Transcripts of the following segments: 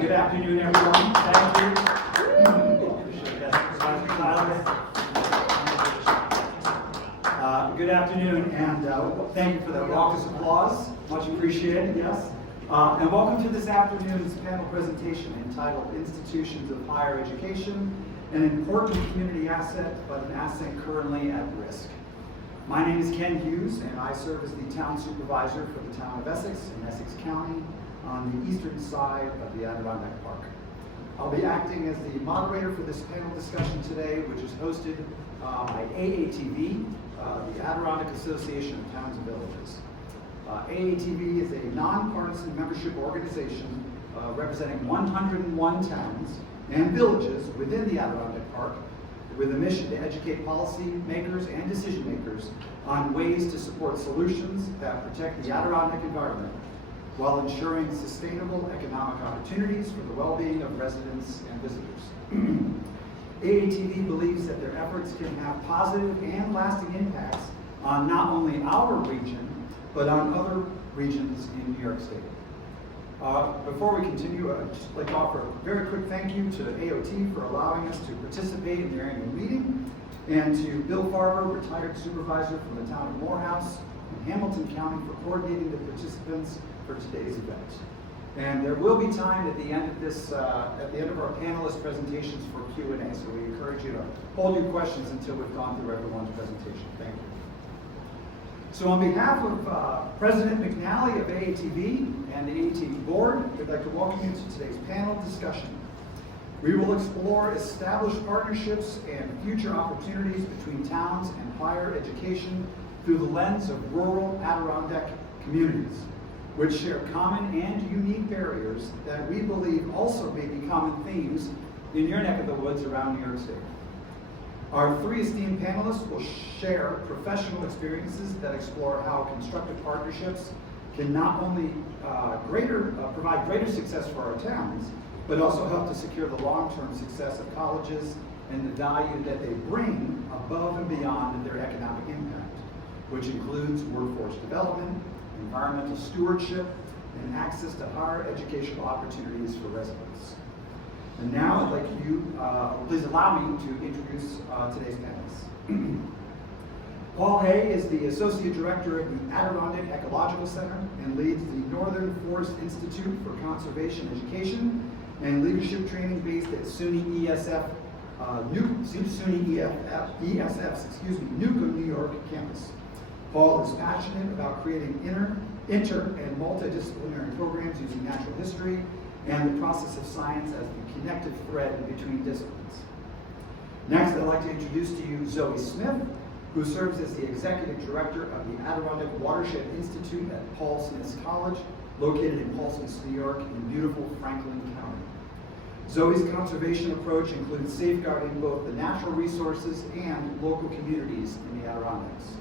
Good afternoon, everyone. Thank you. Good afternoon, and thank you for that raucous applause. Much appreciated, yes. And welcome to this afternoon's panel presentation entitled Institutions of Higher Education, an important community asset, but an asset currently at risk. My name is Ken Hughes, and I serve as the town supervisor for the town of Essex in Essex County on the eastern side of the Adirondack Park. I'll be acting as the moderator for this panel discussion today, which is hosted by AATV, the Adirondack Association of Towns and Villages. AATV is a nonpartisan membership organization representing 101 towns and villages within the Adirondack Park, with a mission to educate policy makers and decision makers on ways to support solutions that protect the Adirondack environment while ensuring sustainable economic opportunities for the well-being of residents and visitors. AATV believes that their efforts can have positive and lasting impacts on not only our region, but on other regions in New York State. Before we continue, I'd just like to offer a very quick thank you to AOT for allowing us to participate in their annual meeting, and to Bill Farber, retired supervisor from the town of Morehouse in Hamilton County, for coordinating the participants for today's event. And there will be time at the end of this, at the end of our panelist presentations for Q&A, so we encourage you to hold your questions until we've gone through everyone's presentation. Thank you. So on behalf of President McNally of AATV and the AATV board, we'd like to welcome you to today's panel discussion. We will explore established partnerships and future opportunities between towns and higher education through the lens of rural Adirondack communities, which share common and unique barriers that we believe also may be common themes in your neck of the woods around New York State. Our three esteemed panelists will share professional experiences that explore how constructive partnerships can not only provide greater success for our towns, but also help to secure the long-term success of colleges and the value that they bring above and beyond their economic impact, which includes workforce development, environmental stewardship, and access to higher educational opportunities for residents. And now I'd like you, please allow me to introduce today's panelists. Paul Hay is the Associate Director of the Adirondack Ecological Center and leads the Northern Forest Institute for Conservation Education and Leadership Training based at SUNY ESF, Newcomb, New York campus. Paul is passionate about creating inter and multidisciplinary programs using natural history and the process of science as the connective thread between disciplines. Next, I'd like to introduce to you Zoe Smith, who serves as the Executive Director of the Adirondack Watershed Institute at Paul Smith's College, located in Paul Smiths, New York, in beautiful Franklin County. Zoe's conservation approach includes safeguarding both the natural resources and local communities in the Adirondacks.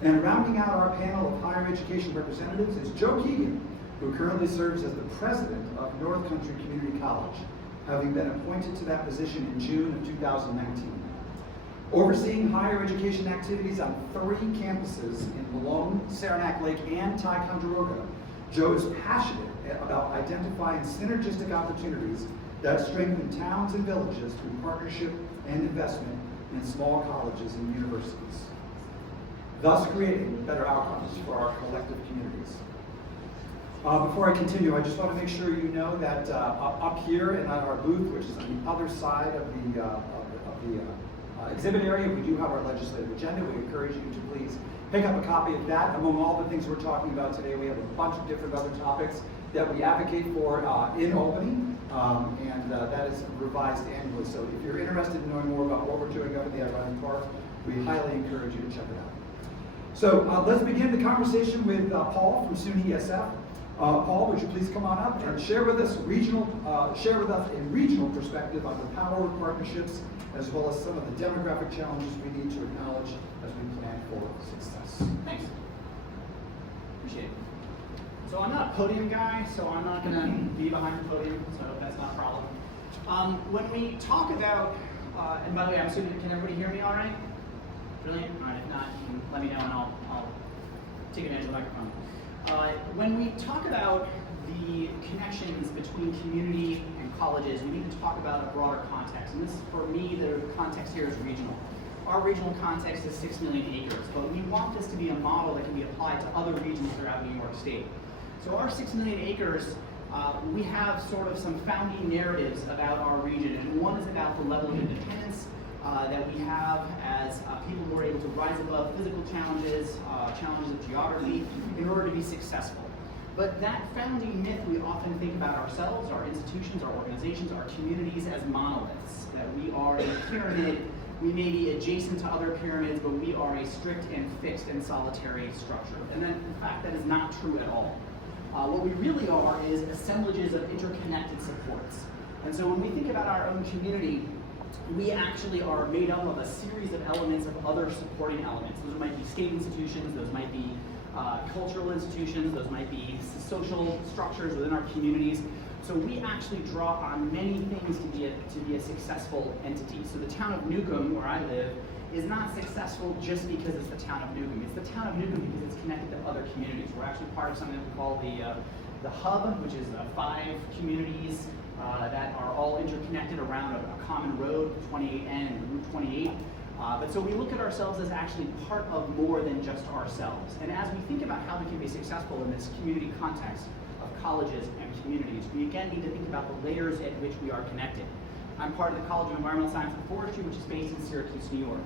And rounding out our panel of higher education representatives is Joe Keegan, who currently serves as the president of North Country Community College, having been appointed to that position in June of 2019. Overseeing higher education activities on 3 campuses in Malone, Saranac Lake, and Ticonderoga, Joe is passionate about identifying synergistic opportunities that strengthen towns and villages through partnership and investment in small colleges and universities, thus creating better outcomes for our collective communities. Before I continue, I just want to make sure you know that up here and at our booth, which is on the other side of the exhibit area, we do have our legislative agenda. We encourage you to please pick up a copy of that. Among all the things we're talking about today, we have a bunch of different other topics that we advocate for in Albany, and that is revised annually. So if you're interested in knowing more about what we're doing up at the Adirondack Park, we highly encourage you to check it out. So let's begin the conversation with Paul from SUNY ESF. Paul, would you please come on up and share with us a regional perspective on the power of partnerships, as well as some of the demographic challenges we need to acknowledge as we plan for success. Thanks. Appreciate it. So I'm not a podium guy, so I'm not going to be behind the podium, so that's not a problem. When we talk about, and by the way, I'm assuming, can everybody hear me all right? Brilliant. All right, if not, you can let me know and I'll take advantage of the microphone. When we talk about the connections between community and colleges, we need to talk about a broader context. And this, for me, the context here is regional. Our regional context is 6 million acres, but we want this to be a model that can be applied to other regions throughout New York State. So our 6 million acres, we have sort of some founding narratives about our region, and one is about the level of independence that we have as people who are able to rise above physical challenges, challenges of geography, in order to be successful. But that founding myth, we often think about ourselves, our institutions, our organizations, our communities as monoliths, that we are a pyramid. We may be adjacent to other pyramids, but we are a strict and fixed and solitary structure. And then, in fact, that is not true at all. What we really are is assemblages of interconnected supports. And so when we think about our own community, we actually are made up of a series of elements of other supporting elements. Those might be state institutions, those might be cultural institutions, those might be social structures within our communities. So we actually draw on many things to be a successful entity. So the town of Newcomb, where I live, is not successful just because it's the town of Newcomb. It's the town of Newcomb because it's connected to other communities. We're actually part of something that we call the hub, which is 5 communities that are all interconnected around a common road, 28N and Route 28. But so we look at ourselves as actually part of more than just ourselves. And as we think about how we can be successful in this community context of colleges and communities, we again need to think about the layers at which we are connected. I'm part of the College of Environmental Science and Forestry, which is based in Syracuse, New York.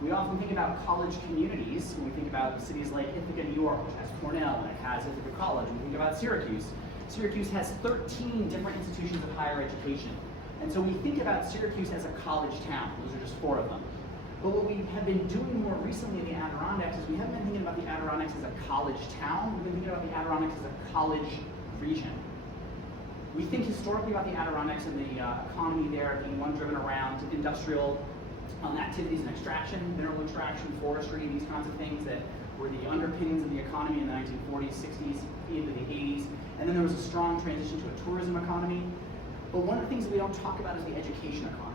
We often think about college communities when we think about cities like Ithaca, New York, which has Cornell, and it has Ithaca College. When we think about Syracuse, Syracuse has 13 different institutions of higher education. And so we think about Syracuse as a college town. Those are just 4 of them. But what we have been doing more recently in the Adirondacks is we haven't been thinking about the Adirondacks as a college town. We've been thinking about the Adirondacks as a college region. We think historically about the Adirondacks and the economy there being one driven around industrial activities and extraction, mineral extraction, forestry, these kinds of things that were the underpinnings of the economy in the 1940s, 60s, into the 80s. And then there was a strong transition to a tourism economy. But one of the things that we don't talk about is the education economy.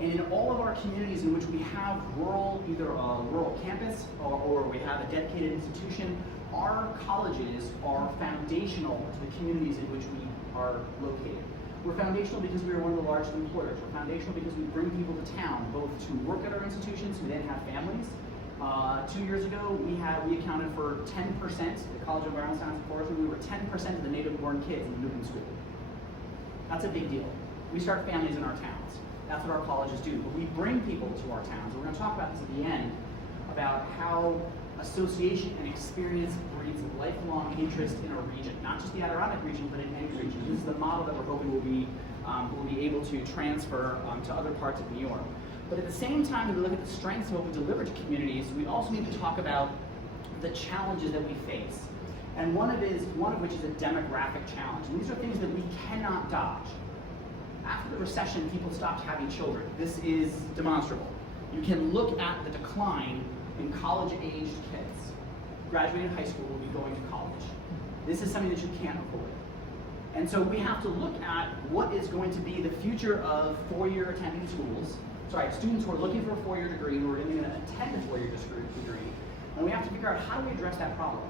And in all of our communities in which we have rural, either a rural campus or we have a dedicated institution, our colleges are foundational to the communities in which we are located. We're foundational because we are one of the largest employers. We're foundational because we bring people to town, both to work at our institutions who then have families. 2 years ago, we accounted for 10%, the College of Environmental Science and Forestry, we were 10% of the native-born kids in the Newcomb school. That's a big deal. We start families in our towns. That's what our colleges do. But we bring people to our towns. We're going to talk about this at the end, about how association and experience breeds lifelong interest in a region, not just the Adirondack region, but in any region. This is the model that we're hoping will be able to transfer to other parts of New York. But at the same time that we look at the strengths of what we deliver to communities, we also need to talk about the challenges that we face. And one of which is a demographic challenge. And these are things that we cannot dodge. After the recession, people stopped having children. This is demonstrable. You can look at the decline in college-aged kids. Graduating high school will be going to college. This is something that you can't avoid. And so we have to look at what is going to be the future of four-year attending schools. Students who are looking for a four-year degree, who are going to attend a four-year degree, and we have to figure out how do we address that problem.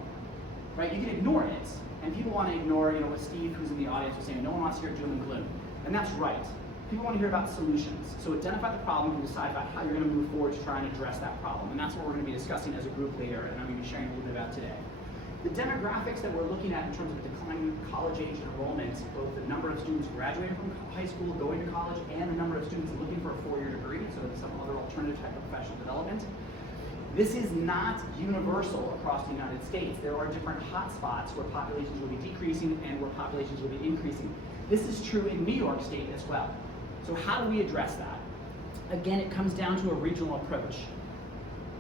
Right? You can ignore it, and people want to ignore, what Steve, who's in the audience, was saying, no one wants to hear doom and gloom. And that's right. People want to hear about solutions. So identify the problem and decide about how you're going to move forward to try and address that problem. And that's what we're going to be discussing as a group later, and I'm going to be sharing a little bit about today. The demographics that we're looking at in terms of declining college-age enrollment, both the number of students graduating from high school, going to college, and the number of students looking for a four-year degree, so some other alternative type of professional development. This is not universal across the United States. There are different hotspots where populations will be decreasing and where populations will be increasing. This is true in New York State as well. So how do we address that? Again, it comes down to a regional approach.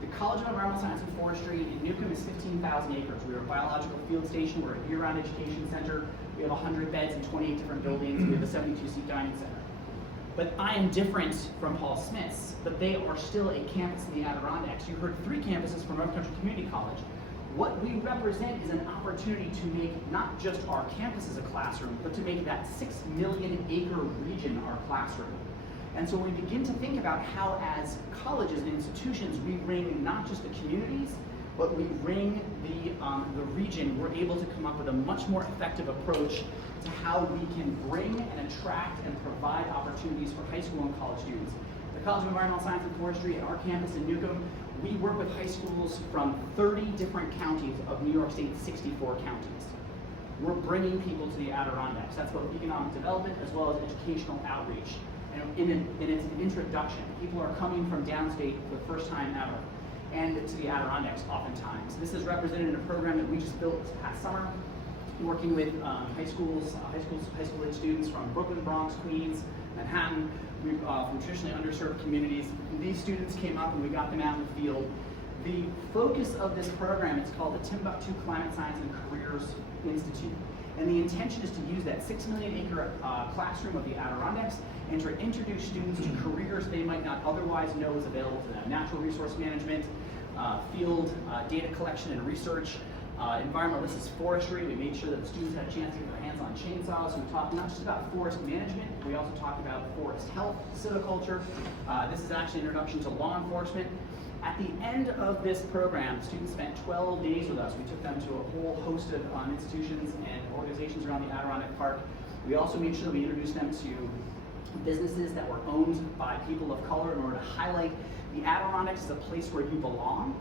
The College of Environmental Science and Forestry in Newcomb is 15,000 acres. We're a biological field station. We're a year-round education center. We have 100 beds in 28 different buildings. We have a 72-seat dining center. But I am different from Paul Smith's, but they are still a campus in the Adirondacks. You heard 3 campuses from North Country Community College. What we represent is an opportunity to make not just our campus as a classroom, but to make that 6 million acre region our classroom. And so when we begin to think about how as colleges and institutions we bring not just the communities, but we ring the region, we're able to come up with a much more effective approach to how we can bring and attract and provide opportunities for high school and college students. The College of Environmental Science and Forestry at our campus in Newcomb, we work with high schools from 30 different counties of New York State's 64 counties. We're bringing people to the Adirondacks. That's both economic development as well as educational outreach. And it's an introduction. People are coming from downstate for the first time ever, and to the Adirondacks oftentimes. This is represented in a program that we just built this past summer, working with high school age students from Brooklyn, Bronx, Queens, Manhattan, from traditionally underserved communities. These students came up and we got them out in the field. The focus of this program is called the Timbuktu Climate Science and Careers Institute. And the intention is to use that 6 million acre classroom of the Adirondacks and to introduce students to careers they might not otherwise know is available to them. Natural resource management, field data collection and research, environmental, this is forestry. We made sure that the students had a chance to get their hands on chainsaws. So we talked not just about forest management, we also talked about forest health, silviculture. This is actually an introduction to law enforcement. At the end of this program, students spent 12 days with us. We took them to a whole host of institutions and organizations around the Adirondack Park. We also made sure that we introduced them to businesses that were owned by people of color in order to highlight the Adirondacks as a place where you belong.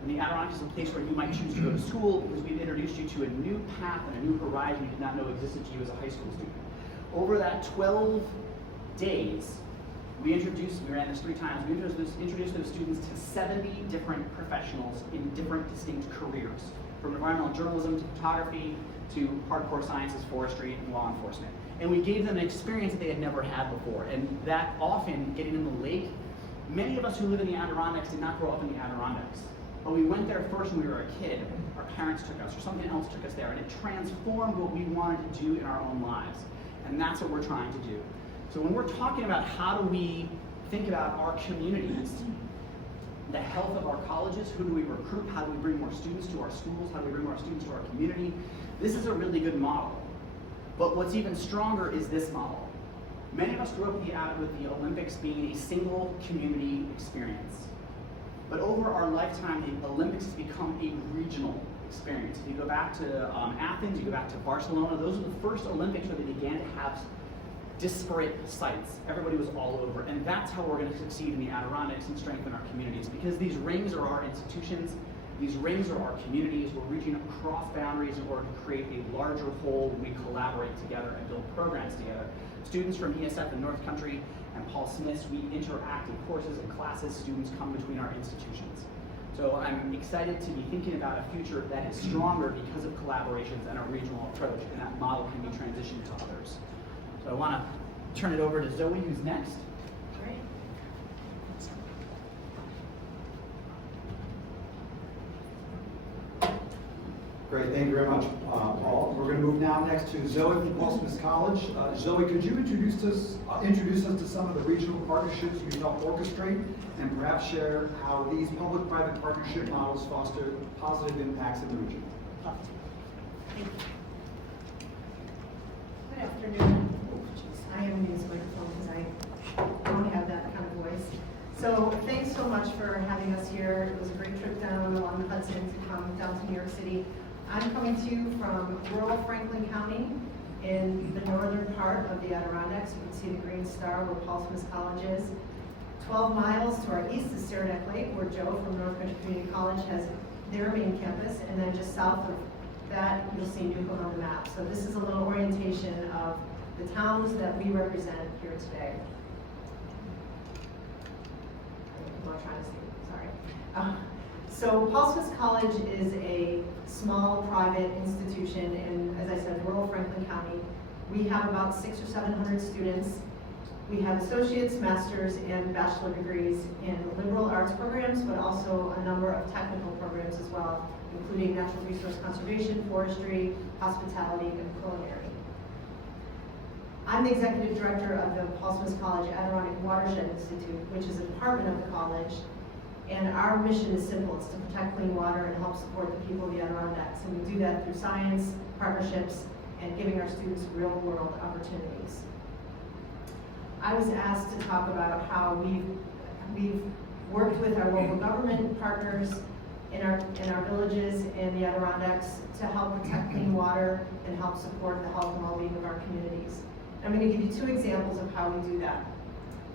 And the Adirondacks is a place where you might choose to go to school because we've introduced you to a new path and a new horizon you did not know existed to you as a high school student. Over that 12 days, we ran this 3 times, we introduced those students to 70 different professionals in different distinct careers, from environmental journalism to photography to hardcore sciences, forestry, and law enforcement. And we gave them an experience that they had never had before. And that often, getting in the lake, many of us who live in the Adirondacks did not grow up in the Adirondacks. But we went there first when we were a kid. Our parents took us, or something else took us there, and it transformed what we wanted to do in our own lives. And that's what we're trying to do. So when we're talking about how do we think about our communities, the health of our colleges, who do we recruit, how do we bring more students to our schools, how do we bring more students to our community, this is a really good model. But what's even stronger is this model. Many of us grew up with the Olympics being a single community experience. But over our lifetime, the Olympics has become a regional experience. If you go back to Athens, you go back to Barcelona, those were the first Olympics where they began to have disparate sites. Everybody was all over, and that's how we're going to succeed in the Adirondacks and strengthen our communities, because these rings are our institutions, these rings are our communities. We're reaching across boundaries in order to create a larger whole when we collaborate together and build programs together. Students from ESF and North Country and Paul Smith's, we interact in courses and classes. Students come between our institutions. So I'm excited to be thinking about a future that is stronger because of collaborations and a regional approach, and that model can be transitioned to others. So I want to turn it over to Zoe, who's next. Great. Great, thank you very much, Paul. We're going to move now next to Zoe from Paul Smith College. Zoe, could you introduce us to some of the regional partnerships you help orchestrate, and perhaps share how these public-private partnership models foster positive impacts in the region? Thank you. Good afternoon. I am going to use the microphone because I don't have that kind of voice. So thanks so much for having us here. It was a great trip down along the Hudson to come down to New York City. I'm coming to you from rural Franklin County in the northern part of the Adirondacks. You can see the green star where Paul Smith College is. 12 miles to our east is Saranac Lake, where Joe from North Country Community College has their main campus, and then just south of that you'll see Newcomb on the map. So this is a little orientation of the towns that we represent here today. I'm not trying to see, sorry. So Paul Smith College is a small private institution in, as I said, rural Franklin County. We have about 600 or 700 students. We have associates, masters, and bachelor degrees in liberal arts programs, but also a number of technical programs as well, including natural resource conservation, forestry, hospitality, and culinary. I'm the executive director of the Paul Smith College Adirondack Watershed Institute, which is a department of the college. And our mission is simple. It's to protect clean water and help support the people of the Adirondacks. And we do that through science, partnerships, and giving our students real-world opportunities. I was asked to talk about how we've worked with our local government partners in our villages in the Adirondacks to help protect clean water and help support the health and well-being of our communities. I'm going to give you 2 examples of how we do that,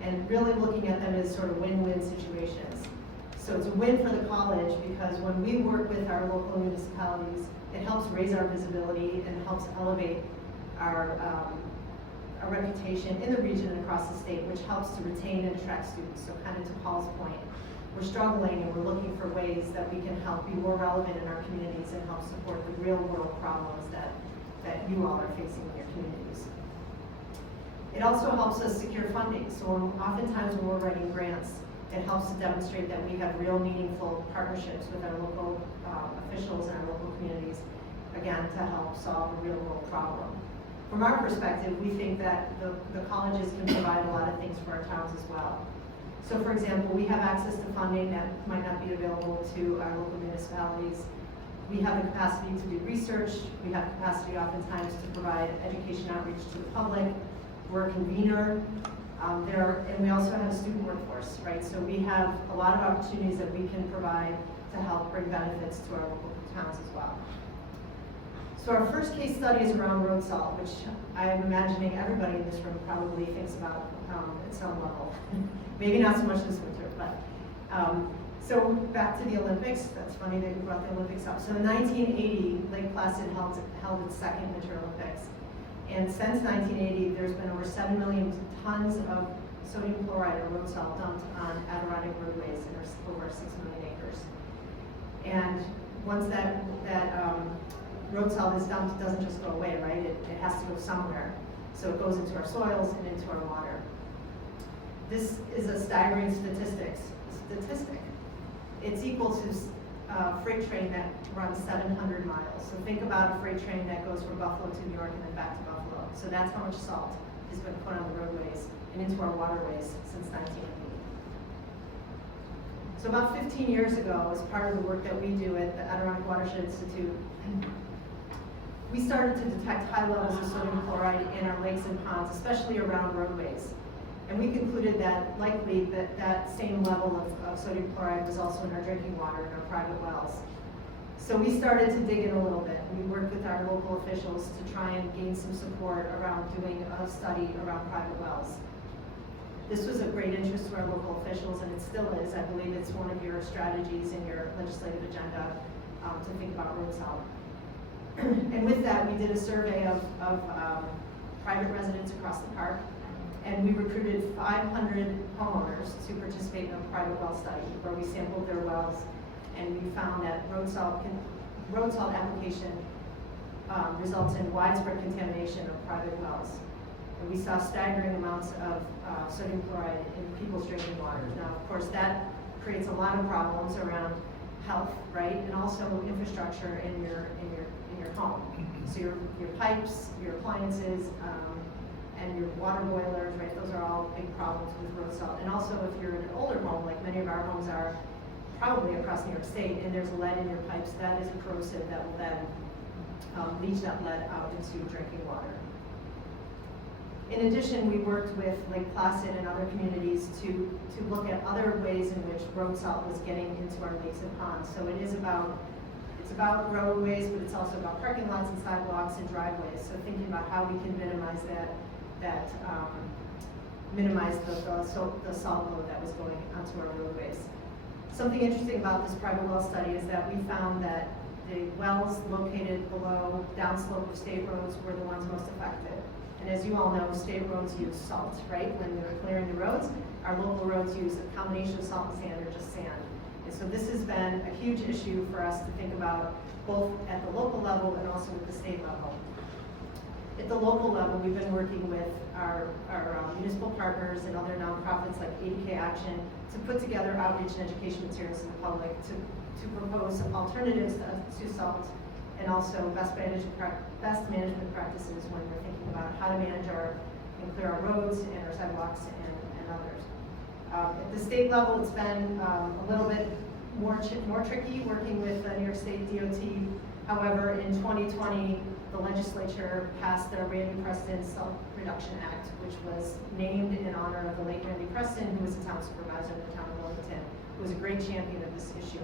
and really looking at them as sort of win-win situations. So it's a win for the college because when we work with our local municipalities, it helps raise our visibility and helps elevate our reputation in the region and across the state, which helps to retain and attract students. So kind of to Paul's point, we're struggling and we're looking for ways that we can help be more relevant in our communities and help support the real world problems that you all are facing in your communities. It also helps us secure funding. So oftentimes when we're writing grants, it helps to demonstrate that we have real meaningful partnerships with our local officials and our local communities, again, to help solve a real world problem. From our perspective, we think that the colleges can provide a lot of things for our towns as well. So for example, we have access to funding that might not be available to our local municipalities. We have the capacity to do research. We have capacity oftentimes to provide education outreach to the public. We're a convener. And we also have a student workforce, right? So we have a lot of opportunities that we can provide to help bring benefits to our local towns as well. So our first case study is around road salt, which I'm imagining everybody in this room probably thinks about at some level. Maybe not so much this winter, but so back to the Olympics. That's funny that you brought the Olympics up. So in 1980, Lake Placid held its second Winter Olympics. And since 1980, there's been over 7 million tons of sodium chloride or road salt dumped on Adirondack roadways and over 6 million acres. And once that road salt is dumped, it doesn't just go away, right? It has to go somewhere. So it goes into our soils and into our water. This is a staggering statistic. It's equal to a freight train that runs 700 miles. So think about a freight train that goes from Buffalo to New York and then back to Buffalo. So that's how much salt has been put on the roadways and into our waterways since 1980. So about 15 years ago, as part of the work that we do at the Adirondack Watershed Institute, we started to detect high levels of sodium chloride in our lakes and ponds, especially around roadways. And we concluded that likely that same level of sodium chloride was also in our drinking water in our private wells. So we started to dig in a little bit. We worked with our local officials to try and gain some support around doing a study around private wells. This was of great interest to our local officials, and it still is. I believe it's one of your strategies in your legislative agenda to think about road salt. And with that, we did a survey of private residents across the park, and we recruited 500 homeowners to participate in a private well study where we sampled their wells, and we found that road salt application results in widespread contamination of private wells. And we saw staggering amounts of sodium chloride in people's drinking water. Now, of course, that creates a lot of problems around health, right, and also infrastructure in your home. So your pipes, your appliances, and your water boilers, right? Those are all big problems with road salt. And also, if you're in an older home, like many of our homes are, probably across New York State, and there's lead in your pipes, that is corrosive. That will then leach that lead out into drinking water. In addition, we worked with Lake Placid and other communities to look at other ways in which road salt was getting into our lakes and ponds. So it's about roadways, but it's also about parking lots and sidewalks and driveways. So thinking about how we can minimize the salt load that was going onto our roadways. Something interesting about this private well study is that we found that the wells located below downslope of state roads were the ones most affected. And as you all know, state roads use salt, right? When they're clearing the roads, our local roads use a combination of salt and sand or just sand. And so this has been a huge issue for us to think about, both at the local level and also at the state level. At the local level, we've been working with our municipal partners and other nonprofits like ADK Action to put together outreach and education materials to the public to propose alternatives to salt and also best management practices when we're thinking about how to manage and clear our roads and our sidewalks and others. At the state level, it's been a little bit more tricky working with the New York State DOT. However, in 2020, the legislature passed the Randy Preston Salt Reduction Act, which was named in honor of the late Randy Preston, who was a town supervisor in the town of Wilmington, who was a great champion of this issue.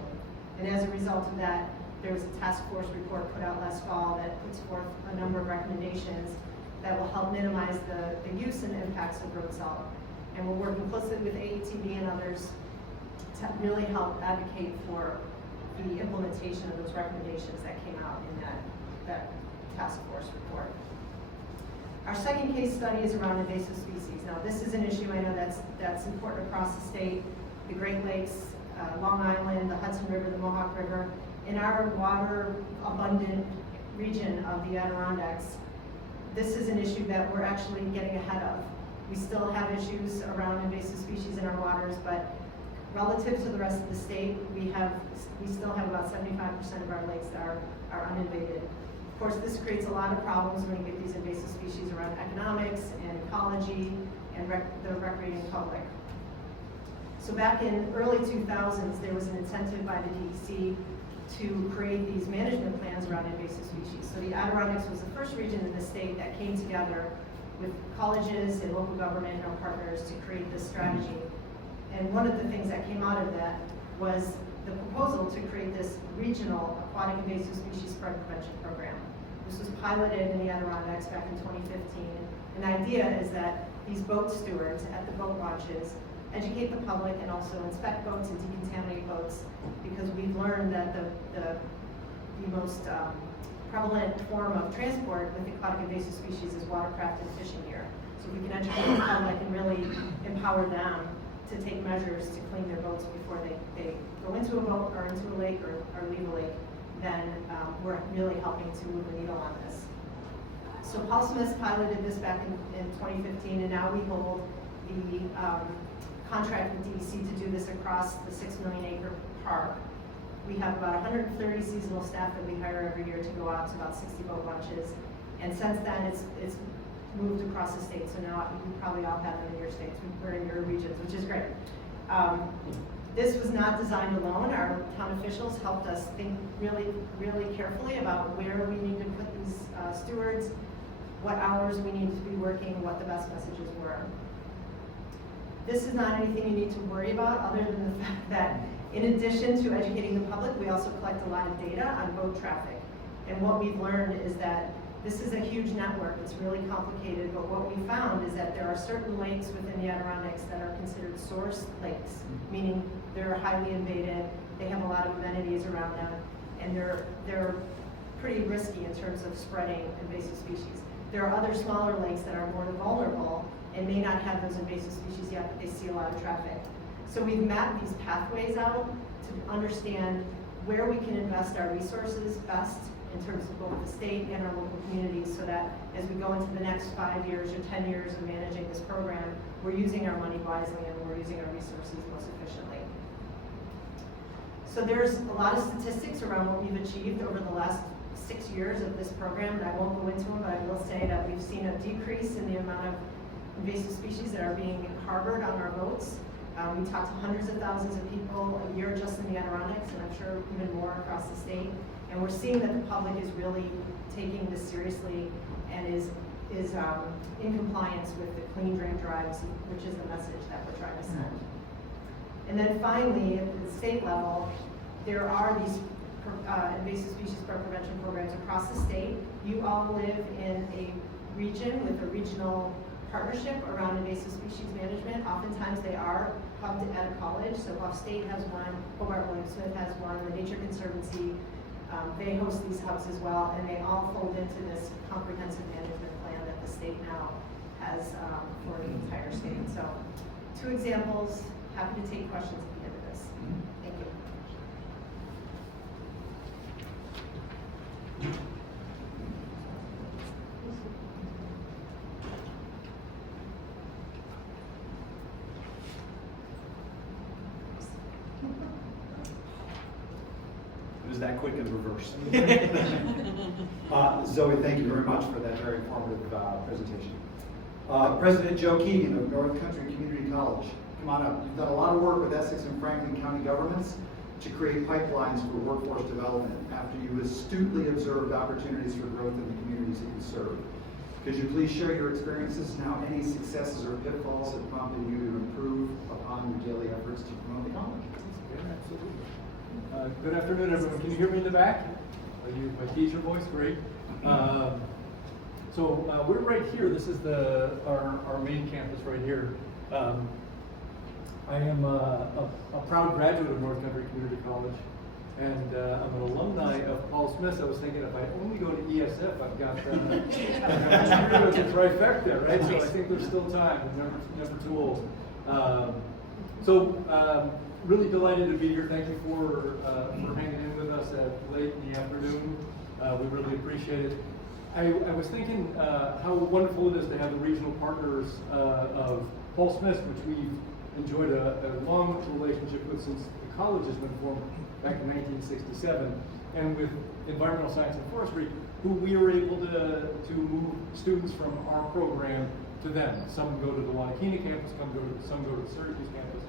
And as a result of that, there was a task force report put out last fall that puts forth a number of recommendations that will help minimize the use and impacts of road salt. And we're working closely with AATV and others to really help advocate for the implementation of those recommendations that came out in that task force report. Our second case study is around invasive species. Now, this is an issue I know that's important across the state, the Great Lakes, Long Island, the Hudson River, the Mohawk River. In our water abundant region of the Adirondacks, this is an issue that we're actually getting ahead of. We still have issues around invasive species in our waters, but relative to the rest of the state, we still have about 75% of our lakes that are uninvaded. Of course, this creates a lot of problems when you get these invasive species around economics and ecology and the recreating public. So back in early 2000s, there was an incentive by the DEC to create these management plans around invasive species. So the Adirondacks was the first region in the state that came together with colleges and local government and our partners to create this strategy. And one of the things that came out of that was the proposal to create this regional aquatic invasive species spread prevention program. This was piloted in the Adirondacks back in 2015. And the idea is that these boat stewards at the boat launches educate the public and also inspect boats and decontaminate boats, because we've learned that the most prevalent form of transport with aquatic invasive species is watercraft and fishing gear. So if we can educate the public and really empower them to take measures to clean their boats before they go into a boat or into a lake or leave a lake, then we're really helping to move the needle on this. So Paul Smith piloted this back in 2015, and now we hold the contract with DEC to do this across the 6 million acre park. We have about 130 seasonal staff that we hire every year to go out to about 60 boat launches. And since then, it's moved across the state. So now you probably all have them in your states, or in your regions, which is great. This was not designed alone. Our town officials helped us think really, really carefully about where we need to put these stewards, what hours we need to be working, what the best messages were. This is not anything you need to worry about, other than the fact that in addition to educating the public, we also collect a lot of data on boat traffic. And what we've learned is that this is a huge network. It's really complicated, but what we found is that there are certain lakes within the Adirondacks that are considered source lakes, meaning they're highly invaded, they have a lot of amenities around them, and they're pretty risky in terms of spreading invasive species. There are other smaller lakes that are more vulnerable and may not have those invasive species yet, but they see a lot of traffic. So we've mapped these pathways out to understand where we can invest our resources best in terms of both the state and our local communities, so that as we go into the next 5 years or 10 years of managing this program, we're using our money wisely and we're using our resources most efficiently. So there's a lot of statistics around what we've achieved over the last 6 years of this program, and I won't go into them, but I will say that we've seen a decrease in the amount of invasive species that are being harbored on our boats. We talk to hundreds of thousands of people a year just in the Adirondacks, and I'm sure even more across the state. And we're seeing that the public is really taking this seriously and is in compliance with the clean drink drives, which is the message that we're trying to send. And then finally, at the state level, there are these invasive species prevention programs across the state. You all live in a region with a regional partnership around invasive species management. Oftentimes they are hubbed at a college. So Upstate has one, Hobart William Smith has one, the Nature Conservancy, they host these hubs as well, and they all fold into this comprehensive management plan that the state now has for the entire state. So 2 examples, happy to take questions at the end of this. Thank you. It was that quick in reverse. Zoe, thank you very much for that very informative presentation. President Joe Keegan of North Country Community College, come on up. You've done a lot of work with Essex and Franklin County governments to create pipelines for workforce development after you astutely observed opportunities for growth in the communities that you serve. Could you please share your experiences now, any successes or pitfalls that prompted you to improve upon your daily efforts to promote the college? Yeah, absolutely. Good afternoon, everyone. Can you hear me in the back? My teacher voice, great. So we're right here. This is our main campus right here. I am a proud graduate of North Country Community College, and I'm an alumni of Paul Smith's. I was thinking if I only go to ESF, I've got the trifecta, right? So I think there's still time. I'm never too old. Really delighted to be here. Thank you for hanging in with us late in the afternoon. We really appreciate it. I was thinking how wonderful it is to have the regional partners of Paul Smith's, which we've enjoyed a long relationship with since the college has been formed back in 1967, and with Environmental Science and Forestry, who we were able to move students from our program to them. Some go to the Wanakena campus, some go to the Syracuse campus.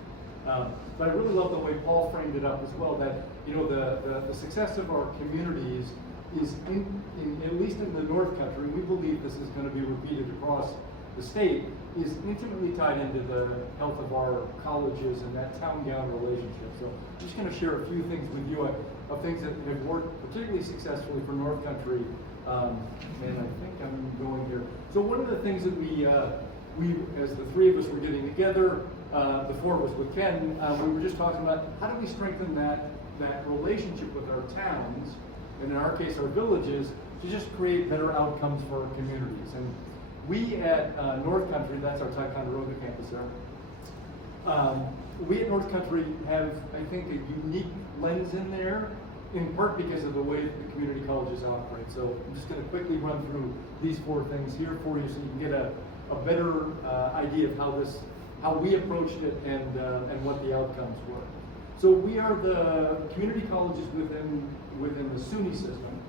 But I really love the way Paul framed it up as well, that the success of our communities is at least in the North Country, we believe this is going to be repeated across the state, is intimately tied into the health of our colleges and that town-gown relationship. So I'm just going to share a few things with you of things that have worked particularly successfully for North Country. And I think I'm going here. So one of the things that we as the three of us were getting together, the four of us with Ken, we were just talking about how do we strengthen that relationship with our towns, and in our case our villages, to just create better outcomes for our communities. And we at North Country, that's our Ticonderoga campus there, we at North Country have, I think, a unique lens in there, in part because of the way the community colleges operate. So I'm just going to quickly run through these four things here for you so you can get a better idea of how we approached it and what the outcomes were. So we are the community colleges within the SUNY system,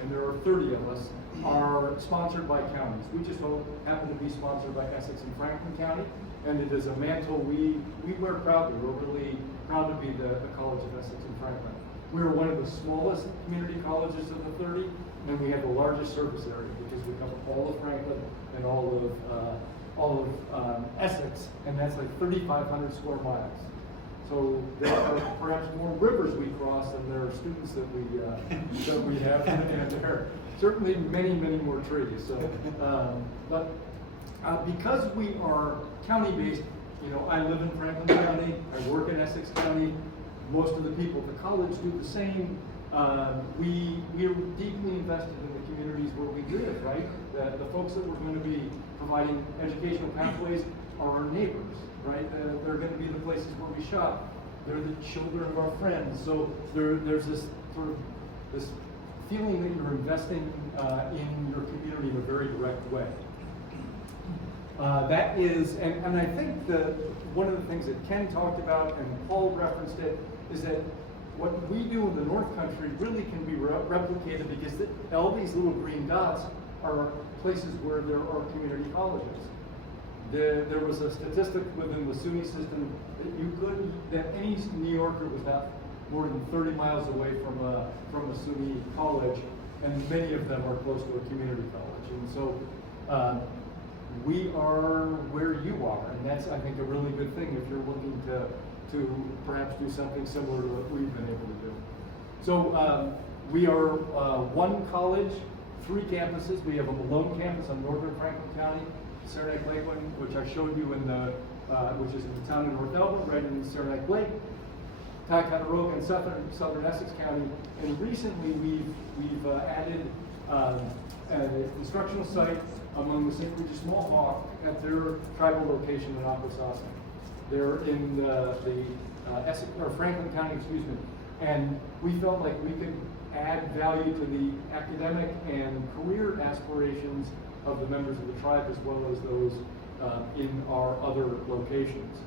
and there are 30 of us, are sponsored by counties. We just happen to be sponsored by Essex and Franklin County, and it is a mantle we wear proudly. We're really proud to be the College of Essex and Franklin. We're one of the smallest community colleges of the 30, and we have the largest service area because we cover all of Franklin and all of Essex, and that's like 3,500 square miles. So there are perhaps more rivers we cross than there are students that we have, and there are certainly many more trees. So, but because we are county-based, I live in Franklin County, I work in Essex County. Most of the people at the college do the same. We are deeply invested in the communities where we live, right? The folks that we're going to be providing educational pathways are our neighbors, right? They're going to be the places where we shop. They're the children of our friends. So there's this sort of this feeling that you're investing in your community in a very direct way. That is, and I think that one of the things that Ken talked about and Paul referenced it is that what we do in the North Country really can be replicated because all these little green dots are places where there are community colleges. There was a statistic within the SUNY system that any New Yorker was not more than 30 miles away from a SUNY college, and many of them are close to a community college. And so we are where you are, and that's, I think, a really good thing if you're looking to perhaps do something similar to what we've been able to do. So we are one college, 3 campuses. We have a Malone campus on northern Franklin County, Saranac Lakeland, which I showed you which is in the town of North Elba, right in Saranac Lake, Ticonderoga and southern Essex County, and recently we've added an instructional site among the St. Regis Small Hawk at their tribal location in Aquasasa. They're in the Essex or Franklin County, and we felt like we could add value to the academic and career aspirations of the members of the tribe as well as those in our other locations.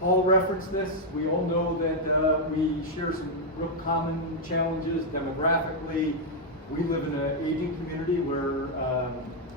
Paul referenced this. We all know that we share some real common challenges demographically. We live in an aging community where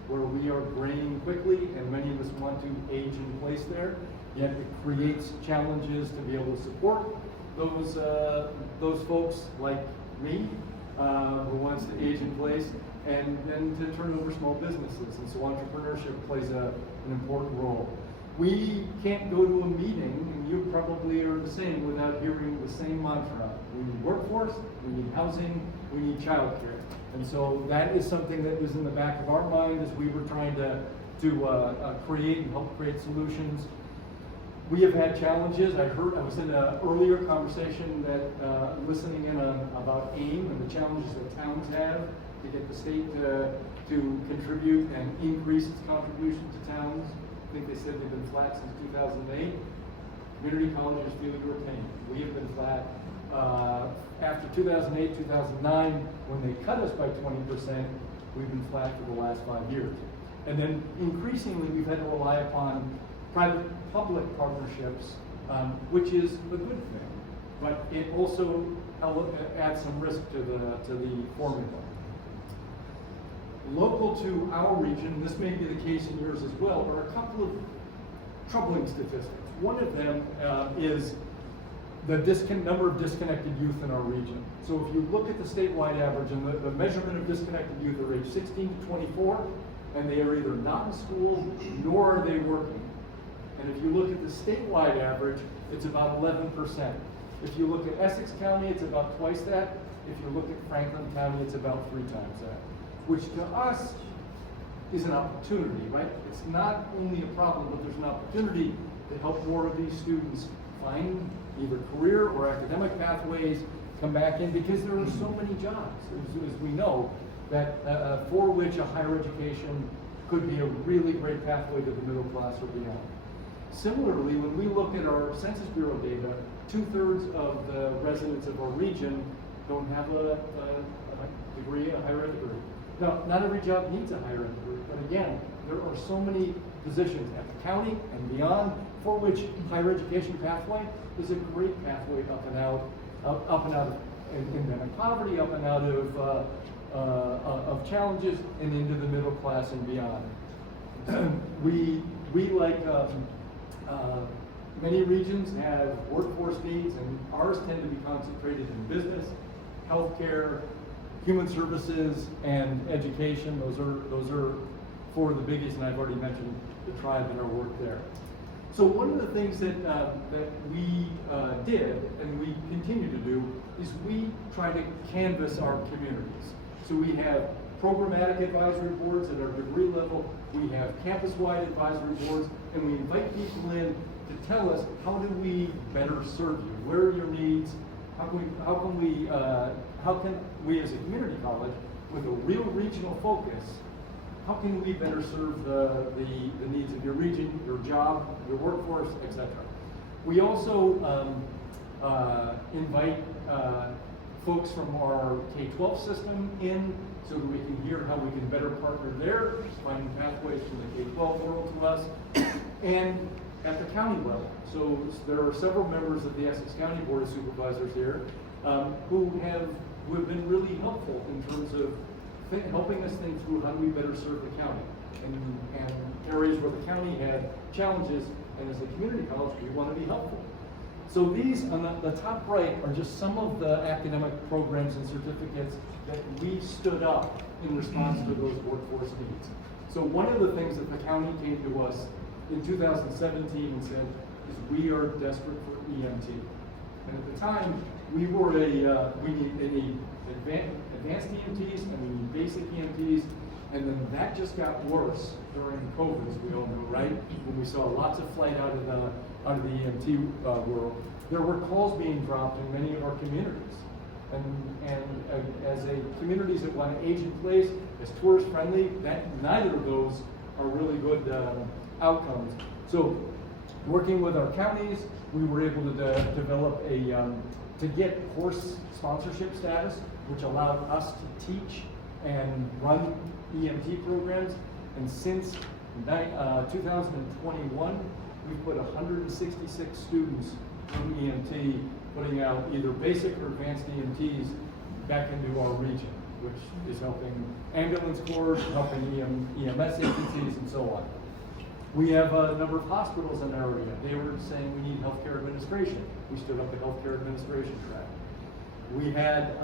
we are graying quickly, and many of us want to age in place there. Yet it creates challenges to be able to support those folks like me who wants to age in place, and then to turn over small businesses. And so entrepreneurship plays an important role. We can't go to a meeting, and you probably are the same, without hearing the same mantra. We need workforce, we need housing, we need childcare. And so that is something that was in the back of our mind as we were trying to create and help create solutions. We have had challenges. I was in an earlier conversation that listening in on about AIM and the challenges that towns have to get the state to contribute and increase its contribution to towns. I think they said they've been flat since 2008. Community colleges feel your pain. We have been flat. After 2008, 2009, when they cut us by 20%, we've been flat for the last 5 years. And then increasingly, we've had to rely upon private-public partnerships, which is a good thing, but it also adds some risk to the formula. Local to our region, this may be the case in yours as well, are a couple of troubling statistics. One of them is the number of disconnected youth in our region. So if you look at the statewide average, and the measurement of disconnected youth are aged 16 to 24, and they are either not in school, nor are they working. And if you look at the statewide average, it's about 11%. If you look at Essex County, it's about twice that. If you look at Franklin County, it's about 3 times that, which to us is an opportunity, right? It's not only a problem, but there's an opportunity to help more of these students find either career or academic pathways, come back in, because there are so many jobs, as we know, that for which a higher education could be a really great pathway to the middle class or beyond. Similarly, when we look at our Census Bureau data, 2/3 of the residents of our region don't have a degree, a higher ed degree. Now, not every job needs a higher ed degree, but again, there are so many positions at the county and beyond for which higher education pathway is a great pathway up and out of endemic poverty, up and out of challenges, and into the middle class and beyond. We like many regions have workforce needs, and ours tend to be concentrated in business, healthcare, human services, and education. Those are four of the biggest, and I've already mentioned the tribe and our work there. So one of the things that we did, and we continue to do, is we try to canvass our communities. So we have programmatic advisory boards at our degree level, we have campus-wide advisory boards, and we invite people in to tell us, how do we better serve you? Where are your needs? How can we as a community college, with a real regional focus, how can we better serve the needs of your region, your job, your workforce, etc.? We also invite folks from our K-12 system in so that we can hear how we can better partner there, finding pathways from the K-12 world to us, and at the county level. So there are several members of the Essex County Board of Supervisors here who have been really helpful in terms of helping us think through how do we better serve the county and areas where the county had challenges, and as a community college, we want to be helpful. So these on the top right are just some of the academic programs and certificates that we stood up in response to those workforce needs. So one of the things that the county came to us in 2017 and said is, we are desperate for EMT. And at the time, we need advanced EMTs and we need basic EMTs, and then that just got worse during COVID, as we all know, right? When we saw lots of flight out of the EMT world, there were calls being dropped in many of our communities. And as a communities that want to age in place, as tourist friendly, neither of those are really good outcomes. So, working with our counties, we were able to develop to get course sponsorship status, which allowed us to teach and run EMT programs. And since 2021, we've put 166 students from EMT, putting out either basic or advanced EMTs back into our region, which is helping ambulance corps, helping EMS agencies, and so on. We have a number of hospitals in our area. They were saying we need healthcare administration. We stood up the healthcare administration track. We had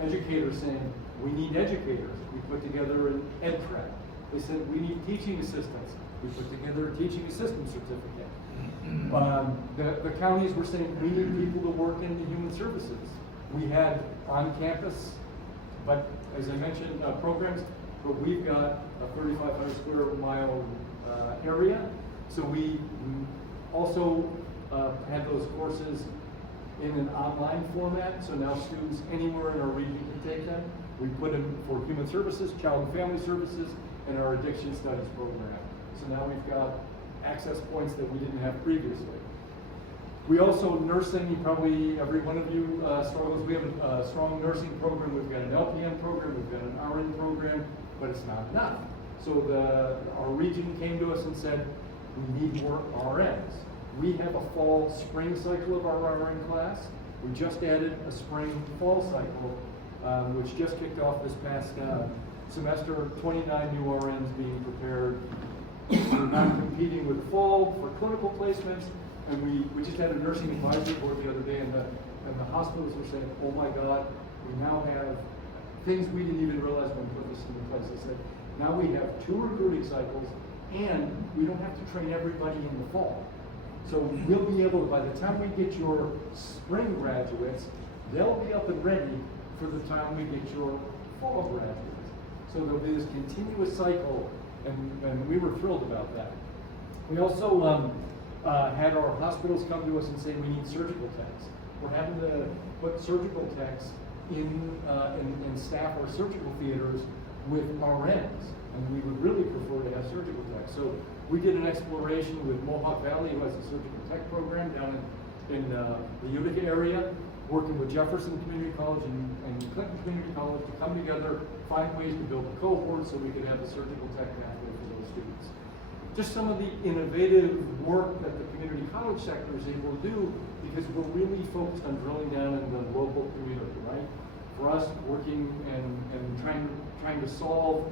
educators saying we need educators. We put together an ed track. They said, we need teaching assistants. We put together a teaching assistant certificate. The counties were saying, we need people to work in the human services. We had on campus, but as I mentioned, programs, but we've got a 3,500 square mile area. So we also had those courses in an online format. So now students anywhere in our region can take them. We put them for human services, child and family services, and our addiction studies program. So now we've got access points that we didn't have previously. We also, nursing, probably every one of you struggles. We have a strong nursing program. We've got an LPN program, we've got an RN program, but it's not enough. So our region came to us and said, we need more RNs. We have a fall spring cycle of our RN class. We just added a spring fall cycle, which just kicked off this past semester. 29 new RNs being prepared. We're not competing with fall for clinical placements. And we just had a nursing advisory board the other day, and the hospitals were saying, oh my God, we now have things we didn't even realize when we put this into place. They said, now we have 2 recruiting cycles, and we don't have to train everybody in the fall. So we'll be able to, by the time we get your spring graduates, they'll be up and ready for the time we get your fall graduates. So there'll be this continuous cycle, and we were thrilled about that. We also had our hospitals come to us and say we need surgical techs. We're having to put surgical techs in staff our surgical theaters with RNs, and we would really prefer to have surgical techs. So we did an exploration with Mohawk Valley, who has a surgical tech program down in the Utica area, working with Jefferson Community College and Clinton Community College to come together, find ways to build a cohort so we could have a surgical tech pathway for those students. Just some of the innovative work that the community college sector is able to do, because we're really focused on drilling down in the local community, right? For us, working and trying to solve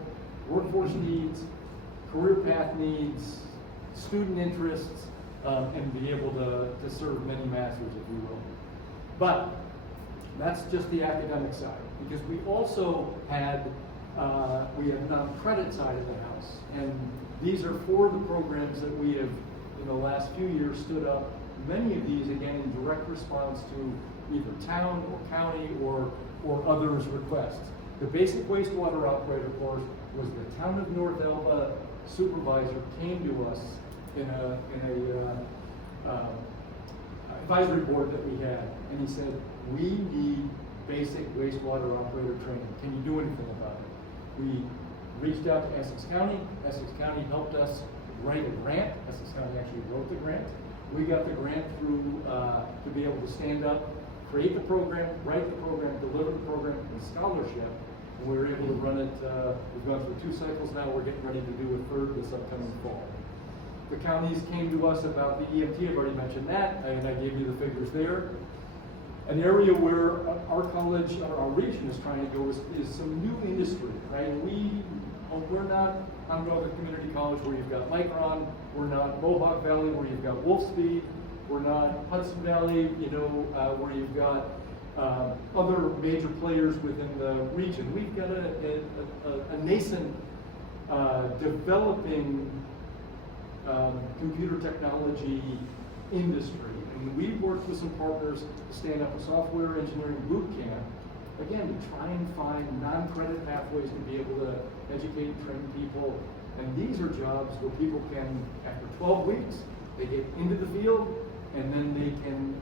workforce needs, career path needs, student interests, and be able to serve many masters, if you will. But that's just the academic side, because we also had we have non-credit side of the house, and these are 4 of the programs that we have, in the last few years, stood up. Many of these, again, in direct response to either town or county or others' requests. The basic wastewater operator course was the town of North Elba supervisor came to us in a advisory board that we had, and he said, we need basic wastewater operator training. Can you do anything about it? We reached out to Essex County. Essex County helped us write a grant. Essex County actually wrote the grant. We got the grant through to be able to stand up, create the program, write the program, deliver the program in scholarship. And we were able to run it. We've gone through 2 cycles now. We're getting ready to do a 3rd this upcoming fall. The counties came to us about the EMT. I've already mentioned that, and I gave you the figures there. An area where our college, our region is trying to go is some new industry, right? We're not Onondaga Community College where you've got Micron. We're not Mohawk Valley where you've got Wolfspeed. We're not Hudson Valley, where you've got other major players within the region. We've got a nascent, developing computer technology industry. And we worked with some partners to stand up a software engineering boot camp, again, to try and find non-credit pathways to be able to educate and train people. And these are jobs where people can, after 12 weeks, they get into the field, and then they can,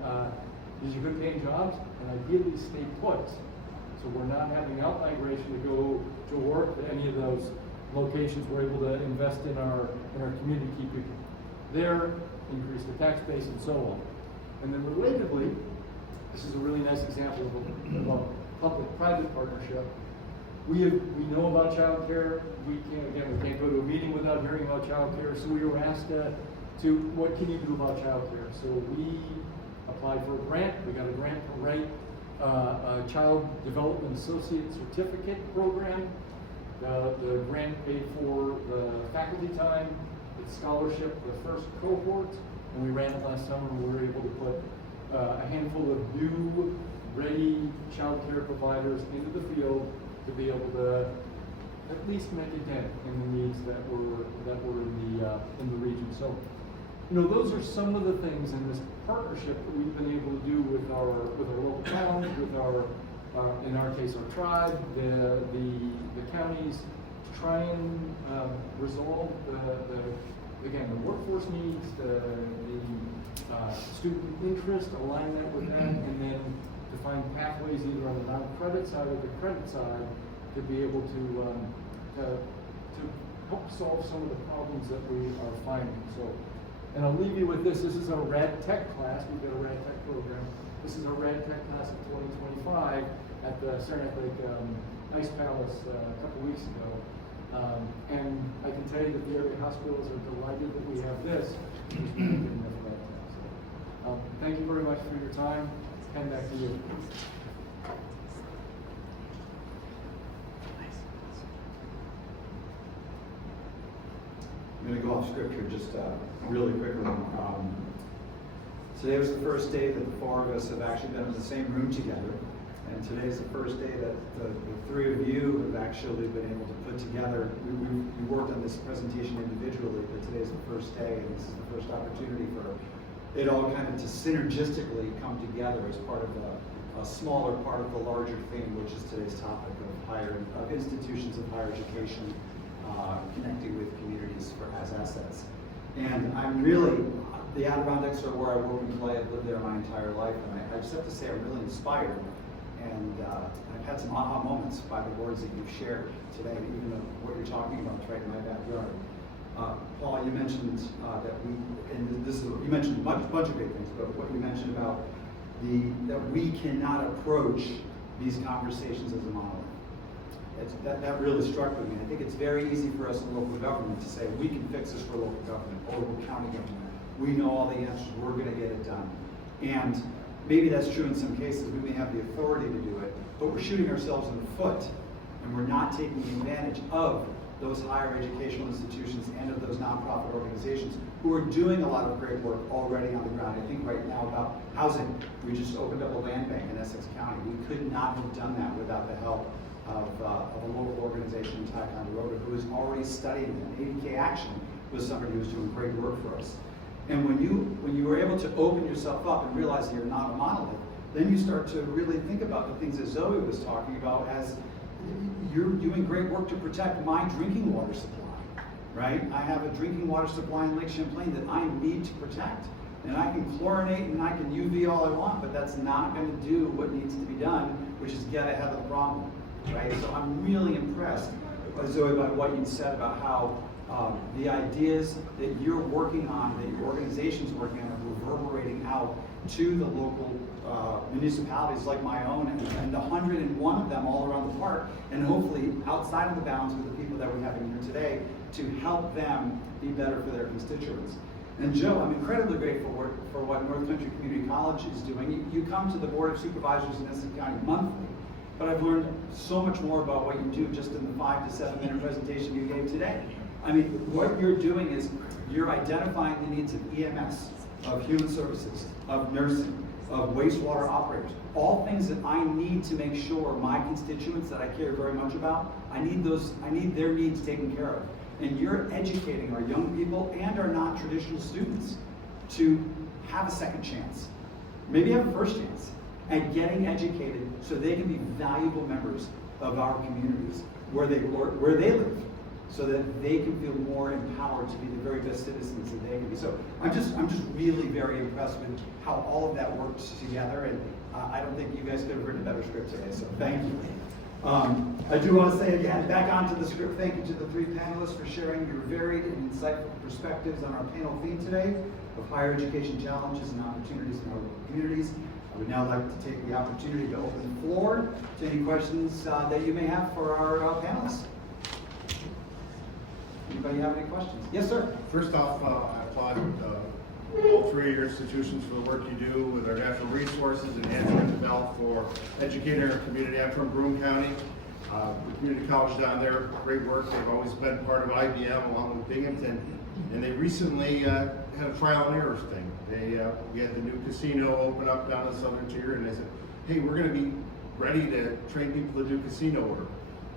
these are good paying jobs, and ideally stay put. So we're not having out migration to go to work at any of those locations. We're able to invest in our community, keep people there, increase the tax base, and so on. And then relatedly, this is a really nice example of a public-private partnership. We know about child care. We can't go to a meeting without hearing about child care. So we were asked to what can you do about child care? So we applied for a grant. We got a grant to write a Child Development Associate Certificate program. The grant paid for the faculty time, its scholarship, the first cohort, and we ran it last summer, and we were able to put a handful of new, ready child care providers into the field to be able to at least make a dent in the needs that were in the region. So, you know, those are some of the things in this partnership that we've been able to do with our local towns, with our in our case our tribe, the counties, to try and resolve the workforce needs, the student interest, align that with that, and then to find pathways either on the non-credit side or the credit side to be able to help solve some of the problems that we are finding. So, and I'll leave you with this. This is our Rad Tech class. We've got a Rad Tech program. This is our Rad Tech class of 2025 at the Saranac Lake Ice Palace a couple weeks ago. And I can tell you that the area hospitals are delighted that we have this. So, thank you very much for your time. Ken, back to you. I'm going to go off script here just really quickly. Today was the first day that the four of us have actually been in the same room together. And today's the first day that the three of you have actually been able to put together. We worked on this presentation individually, but today's the first day, and this is the first opportunity for it all kind of to synergistically come together as part of a smaller part of the larger theme, which is today's topic of institutions of higher education, connecting with communities as assets. And I'm really, the Adirondacks are where I work and play. I've lived there my entire life, and I just have to say I'm really inspired. And I've had some aha moments by the words that you've shared today, even though what you're talking about is right in my backyard. Paul, you mentioned you mentioned a bunch of big things, but what you mentioned about that we cannot approach these conversations as a monolith. That really struck with me. I think it's very easy for us in local government to say we can fix this for local government or local county government. We know all the answers. We're going to get it done. And maybe that's true in some cases. We may have the authority to do it, but we're shooting ourselves in the foot, and we're not taking advantage of those higher educational institutions and of those nonprofit organizations who are doing a lot of great work already on the ground. I think right now about housing, we just opened up a land bank in Essex County. We could not have done that without the help of a local organization in Ticonderoga who is already studying it. ADK Action was somebody who was doing great work for us. And when you were able to open yourself up and realize that you're not a monolith, then you start to really think about the things that Zoe was talking about as you're doing great work to protect my drinking water supply, right? I have a drinking water supply in Lake Champlain that I need to protect. And I can chlorinate and I can UV all I want, but that's not going to do what needs to be done, which is get ahead of the problem, right? So I'm really impressed, Zoe, by what you said about how the ideas that you're working on, that your organization's working on, are reverberating out to the local municipalities like my own and 101 of them all around the park, and hopefully outside of the bounds with the people that we're having here today to help them be better for their constituents. And Joe, I'm incredibly grateful for what North Country Community College is doing. You come to the Board of Supervisors in Essex County monthly, but I've learned so much more about what you do just in the 5 to 7 minute presentation you gave today. I mean, what you're doing is you're identifying the needs of EMS, of human services, of nursing, of wastewater operators, all things that I need to make sure my constituents that I care very much about, I need their needs taken care of. And you're educating our young people and our non-traditional students to have a second chance, maybe have a first chance at getting educated so they can be valuable members of our communities where they live, so that they can feel more empowered to be the very best citizens that they can be. So I'm just really very impressed with how all of that works together, and I don't think you guys could have written a better script today, so thank you. I do want to say again, back onto the script, thank you to the 3 panelists for sharing your varied and insightful perspectives on our panel theme today of higher education challenges and opportunities in our local communities. I would now like to take the opportunity to open the floor to any questions that you may have for our panelists. Anybody have any questions? Yes, sir. First off, I applaud all 3 of your institutions for the work you do with our natural resources and management developed for educating our community. I'm from Broome County. The community college down there, great work. They've always been part of IBM along with Binghamton. And they recently had a trial and error thing. We had the new casino open up down in the southern tier, and they said, hey, we're going to be ready to train people to do casino work.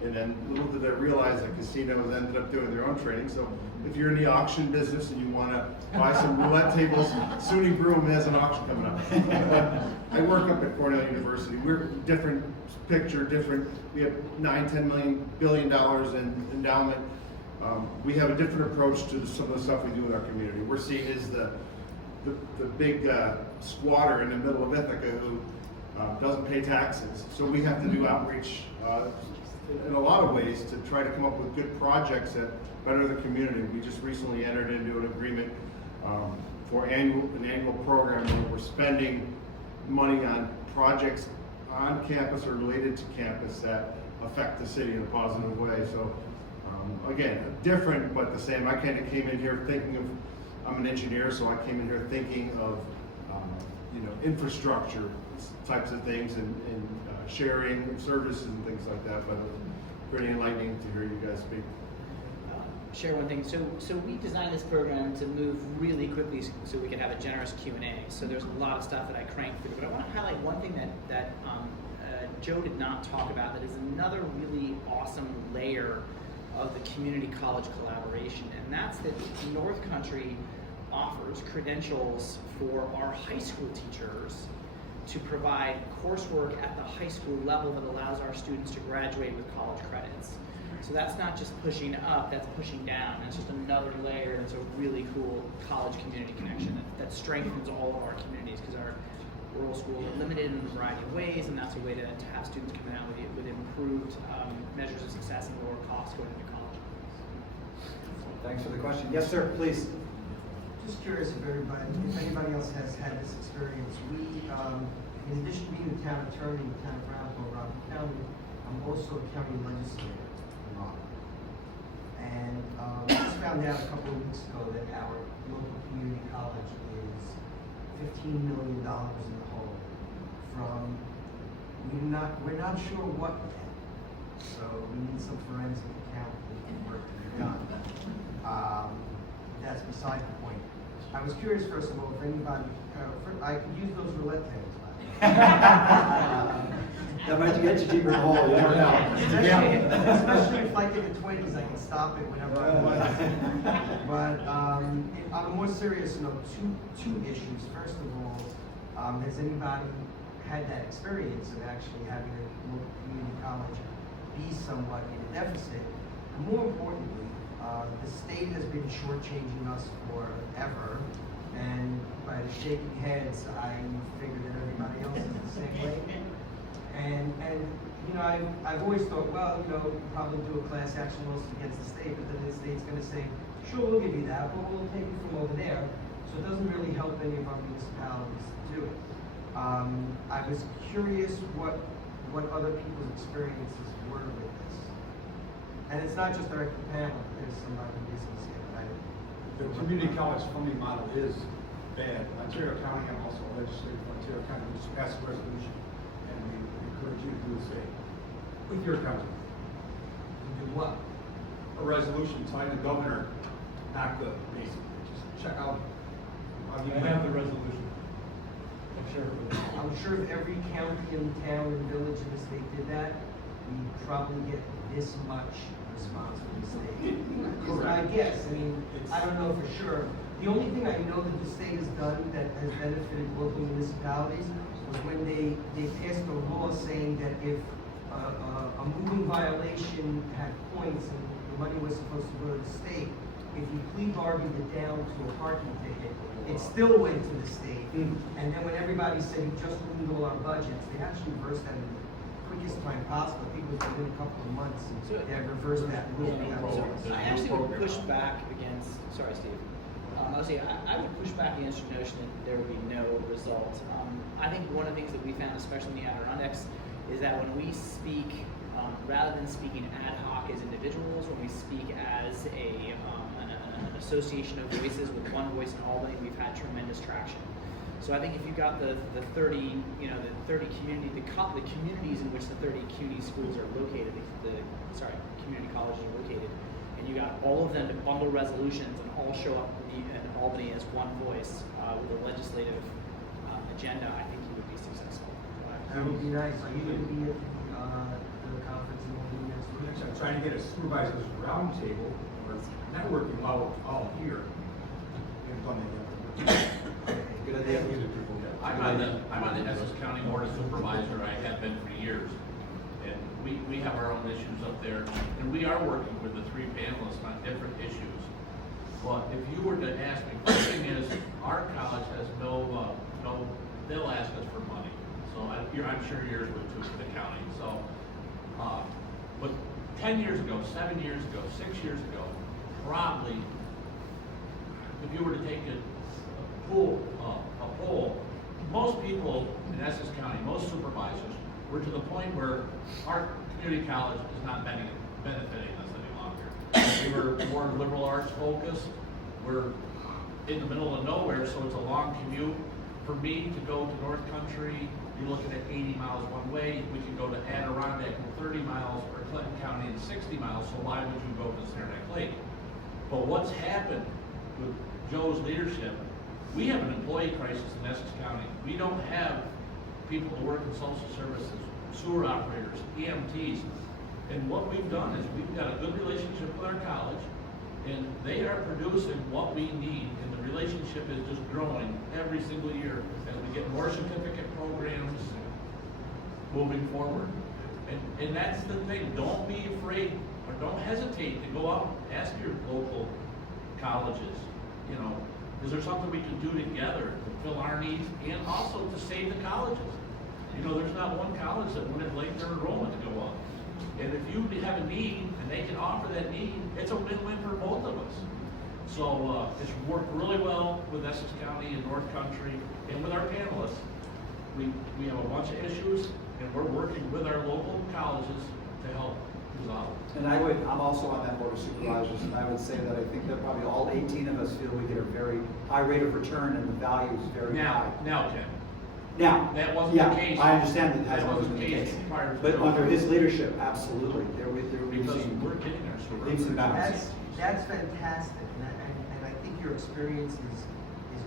And then little did I realize that casinos ended up doing their own training. So if you're in the auction business and you want to buy some roulette tables, SUNY Broome has an auction coming up. I work up at Cornell University. We're different picture, different. We have $9-10 billion in endowment. We have a different approach to some of the stuff we do in our community. We're seen as the big squatter in the middle of Ithaca who doesn't pay taxes. So we have to do outreach in a lot of ways to try to come up with good projects that better the community. We just recently entered into an agreement for an annual program where we're spending money on projects on campus or related to campus that affect the city in a positive way. So again, different but the same. I kind of came in here thinking of, I'm an engineer, so I came in here thinking of infrastructure types of things and sharing services and things like that. But pretty enlightening to hear you guys speak. Share one thing. So we designed this program to move really quickly so we could have a generous Q&A. So there's a lot of stuff that I cranked through, but I want to highlight one thing that Joe did not talk about that is another really awesome layer of the community college collaboration, and that's that North Country offers credentials for our high school teachers to provide coursework at the high school level that allows our students to graduate with college credits. So that's not just pushing up, that's pushing down. That's just another layer, and it's a really cool college community connection that strengthens all of our communities, because our rural schools are limited in a variety of ways, and that's a way to have students coming out with improved measures of success and lower costs going into college. Thanks for the question. Yes, sir, please. Just curious if anybody else has had this experience. We, in addition to being the town attorney in the town of Brownsville, Rockland County, I'm also a county legislator in Rockland. And we just found out a couple of weeks ago that our local community college is $15 million in the hole from, we're not sure what yet. So we need some forensic accounting work to be done. That's beside the point. I was curious, first of all, if anybody, I could use those roulette tables. That might get you deeper in the hole, you never know. Especially if like in the 20s, I can stop it whenever I want. But on a more serious note, two issues. First of all, has anybody had that experience of actually having a local community college be somewhat in a deficit? And more importantly, the state has been shortchanging us forever, and by the shaking heads, I figure that everybody else is the same way. And I've always thought, well, probably do a class action lawsuit against the state, but then the state's going to say, sure, we'll give you that, but we'll take it from over there. So it doesn't really help any of our municipalities to do it. I was curious what other people's experiences were with this. And it's not just directed to Pamela, there's somebody in business here, right? The community college funding model is bad. Ontario County, I'm also a legislator for Ontario County, we just passed a resolution, and we encourage you to do the same with your county. To do what? A resolution telling the governor, not the basic, just check out. I have the resolution. I'm sure if every county and town and village in the state did that, we'd probably get this much response from the state. Because I guess, I don't know for sure. The only thing I know that the state has done that has benefited local municipalities was when they passed a law saying that if a moving violation had points and the money was supposed to go to the state, if you plea bargained it down to a parking ticket, it still went to the state. And then when everybody said you just ruined all our budgets, they actually reversed that in the quickest time possible. I think it was within a couple of months. They had reversed that. So I actually would push back against, sorry Steve, I would push back against the notion that there would be no result. I think one of the things that we found, especially in the Adirondacks, is that when we speak, rather than speaking ad hoc as individuals, when we speak as an association of voices with one voice in Albany, we've had tremendous traction. So I think if you got the 30, the 30 community, the communities in which the 30 CUNY schools are located, community colleges are located, and you got all of them to bundle resolutions and all show up in Albany as one voice with a legislative agenda, I think you would be successful. That would be nice. Are you going to be at the the conference and we'll do next week. Actually, I'm trying to get a supervisor's roundtable or networking all here. We haven't done that yet. Good idea. I'm on the Essex County Board of Supervisor. I have been for years. And we have our own issues up there. And we are working with the three panelists on different issues. But if you were to ask me, the thing is, our college has they'll ask us for money. So I'm sure yours would too, for the county. So, but 10 years ago, 7 years ago, 6 years ago, probably, if you were to take a poll, most people in Essex County, most supervisors, were to the point where our community college is not benefiting us any longer. We were more liberal arts focused. We're in the middle of nowhere, so it's a long commute. For me to go to North Country, you're looking at 80 miles one way. We can go to Adirondack in 30 miles, or Clinton County in 60 miles, so why would you go to Saranac Lake? But what's happened with Joe's leadership, we have an employee crisis in Essex County. We don't have people to work in social services, sewer operators, EMTs. And what we've done is we've got a good relationship with our college, and they are producing what we need, and the relationship is just growing every single year as we get more certificate programs moving forward. And that's the thing, don't be afraid, or don't hesitate to go out and ask your local colleges, you know, is there something we can do together to fill our needs and also to save the colleges? You know, there's not one college that wouldn't like their enrollment to go up. And if you have a need and they can offer that need, it's a win-win for both of us. So it's worked really well with Essex County and North Country and with our panelists. We have a bunch of issues and we're working with our local colleges to help resolve. And I'm also on that board of supervisors, and I would say that I think that probably all 18 of us feel we get a very high rate of return and the value is very high. Now, Ken. Now, That wasn't yeah, the case. I understand that That hasn't always wasn't been the the case case. prior to But Joe. under his leadership, absolutely, there we Because see we're getting our sewer. leaps and bounds. That's fantastic, and I think your experience is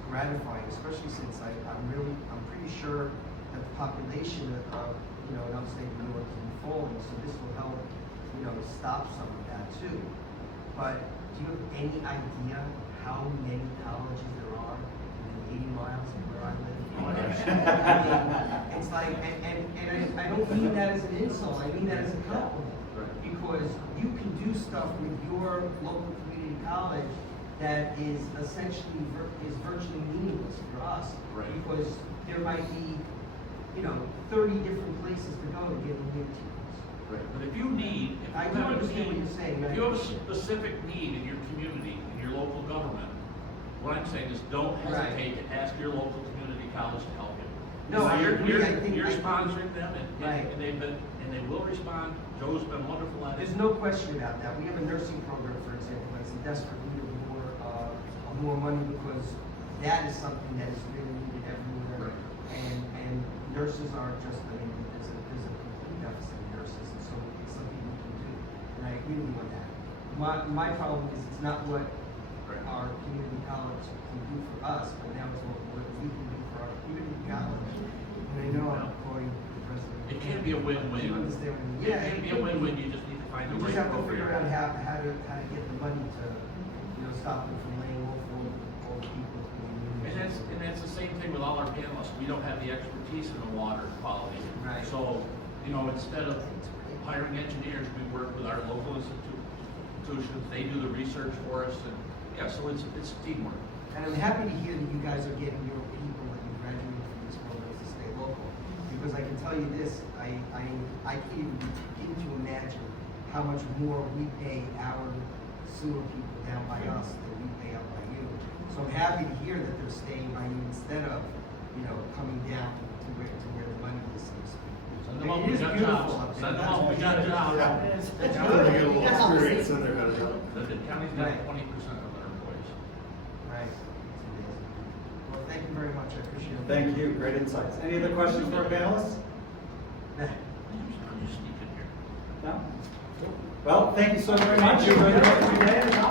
gratifying, especially since I'm pretty sure that the population of, in upstate New York is falling, so this will help, stop some of that too. But do you have any idea how many colleges there are within 80 miles of where I live? It's like, and I don't mean that as an insult, I mean that as a compliment. Because you can do stuff with your local community college that is essentially virtually meaningless for us. Right. Because there might be, 30 different places to go to get a new teachers. Right, but if you need, I do understand what you're saying. if you have a specific need in your community, in your local government, what I'm saying is don't hesitate to ask your local community college to help you. No, I agree. You're sponsoring them Right. and they will respond. Joe's been wonderful at it. There's no question about that. We have a nursing program, for example, that's in desperate need of more money because that is something that is really needed everywhere. Right. And nurses are just, there's a complete deficit of nurses, and so it's something we can do. And I agree with you on that. My problem is it's not what our community college can do for us, but now it's what we can do for our community college. And I know I'm quoting the president. It can't be a win-win. You understand what I mean? It can't be a win-win, you just need to find the You right just have to figure out program. how to get the money to, stop them from laying off all the people. And that's the same thing with all our panelists. We don't have the expertise in the water quality. Right. So, instead of hiring engineers, we work with our local institutions. They do the research for us, and yeah, so it's teamwork. And I'm happy to hear that you guys are getting your people that you graduated from this program to stay local. Because I can tell you this, I can't even begin to imagine how much more we pay our sewer people down by us than we pay up by you. So I'm happy to hear that they're staying by you instead of, coming down to where the money is. Send them up, It we is got beautiful jobs. up there. Send them up, we got jobs. That's Now they get a little experience in there, The county's got Right. 20% of their employees. Right. It's amazing. Well, thank you very much. I appreciate it. Thank you, great insights. Any other questions for our panelists? I'm just sneaking here. No? Well, thank you so very much. Enjoy the rest of your day.